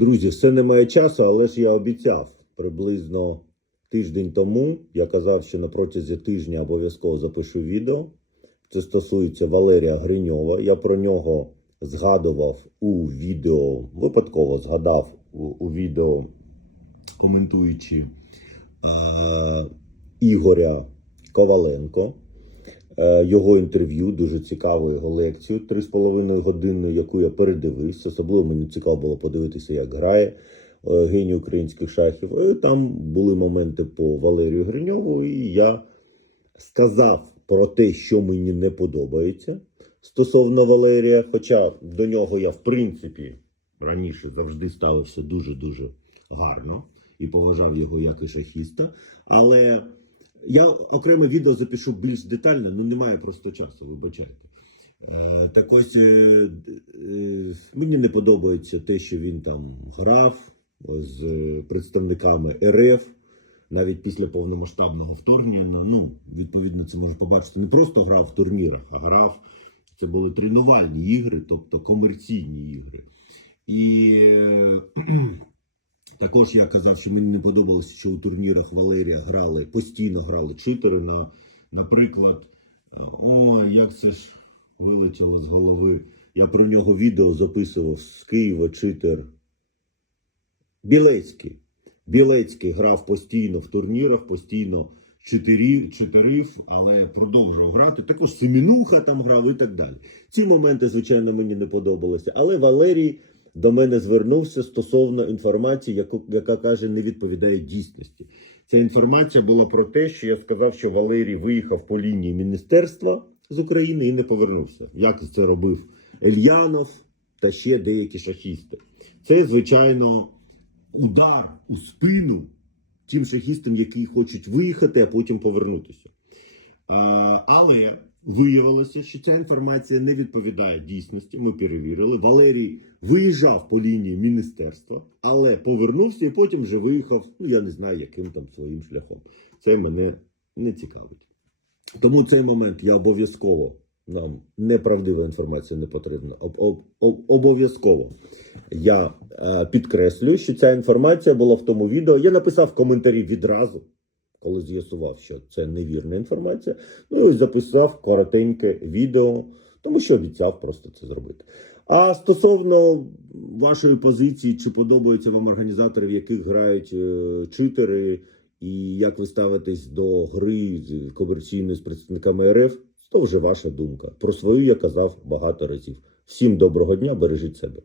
Друзі, все немає часу, але ж я обіцяв приблизно тиждень тому. Я казав, що на протязі тижня обов'язково запишу відео. Це стосується Валерія Гриньова. Я про нього згадував у відео, випадково згадав у, у відео, коментуючи е, Ігоря Коваленко. Е, Його інтерв'ю, дуже цікаву його лекцію, 3,5 години, яку я передивився. Особливо мені цікаво було подивитися, як грає е, геній українських шахів. І там були моменти по Валерію Гриньову, і я сказав про те, що мені не подобається стосовно Валерія. Хоча до нього я, в принципі, раніше завжди ставився дуже-дуже гарно і поважав його як і шахіста. Але я окреме відео запишу більш детально, ну немає просто часу, вибачайте. Е, так ось е, е, мені не подобається те, що він там грав з представниками РФ навіть після повномасштабного вторгнення. Ну, відповідно, це можна побачити. Не просто грав в турнірах, а грав. Це були тренувальні ігри, тобто комерційні ігри. І також я казав, що мені не подобалося, що у турнірах Валерія грали, постійно грали читери. На, наприклад, ой, як це ж вилетіло з голови. Я про нього відео записував з Києва читер Білецький. Білецький грав постійно в турнірах, постійно читері, читерив, але продовжував грати. Також Семінуха там грав і так далі. Ці моменти, звичайно, мені не подобалися. Але Валерій до мене звернувся стосовно інформації, яку, яка каже, не відповідає дійсності. Ця інформація була про те, що я сказав, що Валерій виїхав по лінії міністерства з України і не повернувся. Як це робив Ельянов та ще деякі шахісти. Це, звичайно, удар у спину тим шахістам, які хочуть виїхати, а потім повернутися. А, але виявилося, що ця інформація не відповідає дійсності. Ми перевірили. Валерій виїжджав по лінії міністерства, але повернувся і потім вже виїхав. Ну я не знаю, яким там своїм шляхом. Це мене не цікавить. Тому цей момент я обов'язково. Нам неправдива інформація не потрібна. Об, об, об, обов'язково я е, підкреслюю, що ця інформація була в тому відео. Я написав коментарі відразу, коли з'ясував, що це невірна інформація. Ну і записав коротеньке відео, тому що обіцяв просто це зробити. А стосовно вашої позиції, чи подобаються вам організатори, в яких грають е, читери, і як ви ставитесь до гри з комерційною з представниками РФ, то вже ваша думка. Про свою я казав багато разів. Всім доброго дня, бережіть себе.